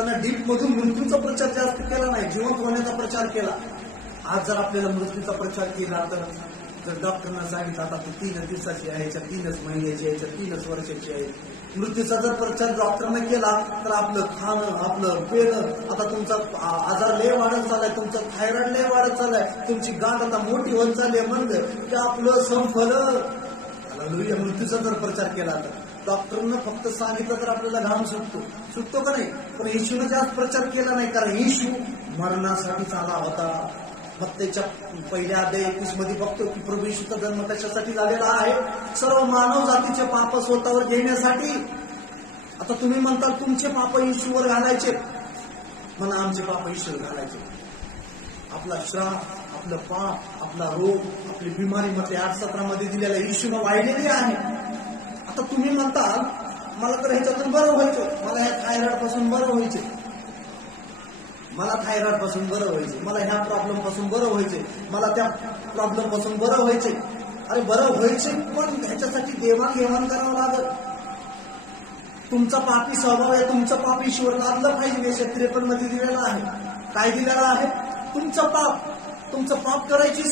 त्यांना डीप मधून मृत्यूचा प्रचार जास्त केला नाही जिवंत होण्याचा प्रचार केला. आज जर आपल्याला मृत्यूचा प्रचार केला तर जर डॉक्टरना सांगितलं आता तू तीन दिवसाची आहे याच्या तीनच महिन्याची आहे याच्या तीनच वर्षाची आहे. मृत्यूचा जर प्रचार डॉक्टरने केला तर आपलं खाणं आपलं पेणं आता तुमचा आजार लय वाढत चाललाय तुमचं थायरॉइड लय वाढत चाललाय तुमची गाठ आता मोठी होत चालली आहे म्हणलं की आपलं संपलं. हालेलुया. मृत्यूचा जर प्रचार केला तर. डॉक्टरनं फक्त सांगितलं तर आपल्याला घाम सुटतो. सुटतो का नाही? पण येशूने जास्त म्हणजे प्रचार केला नाही कारण येशू मरणासाठीच आला होता. मग त्याच्या पहिल्या अध्याय एकवीसमध्ये बघतो की प्रभू येशूचा जन्म कशासाठी झालेला आहे? सर्व मानव जातीचे पाप स्वतःवर घेण्यासाठी. आता तुम्ही म्हणता तुमचे पाप येशूवर घालायचे. म्हणा आमचे पाप येशूवर घालायचे. आपला श्राप आपलं पाप आपला रोग आपली बिमारी मध्ये आठ सतरामध्ये दिलेला येशूनं वाढलेली आहे. आता तुम्ही म्हणता मला तर ह्याच्यातून बरं व्हायचं. मला ह्या थायरॉइडपासून बरं व्हायचे. मला थायरॉइडपासून बरं व्हायचे. मला ह्या प्रॉब्लेमपासून बरं व्हायचे. मला त्या प्रॉब्लेमपासून बरं व्हायचे. अरे बरं व्हायचे पण ह्याच्यासाठी देवाणघेवाण करावं लागत तुमचा पापी स्वभाव आहे तुमचं पाप ईश्वर लादलं पाहिजे एकशे त्रेपन्नमध्ये दिलेलं आहे. काय दिलेलं आहे? तुमचं पाप. तुमचं पाप करायची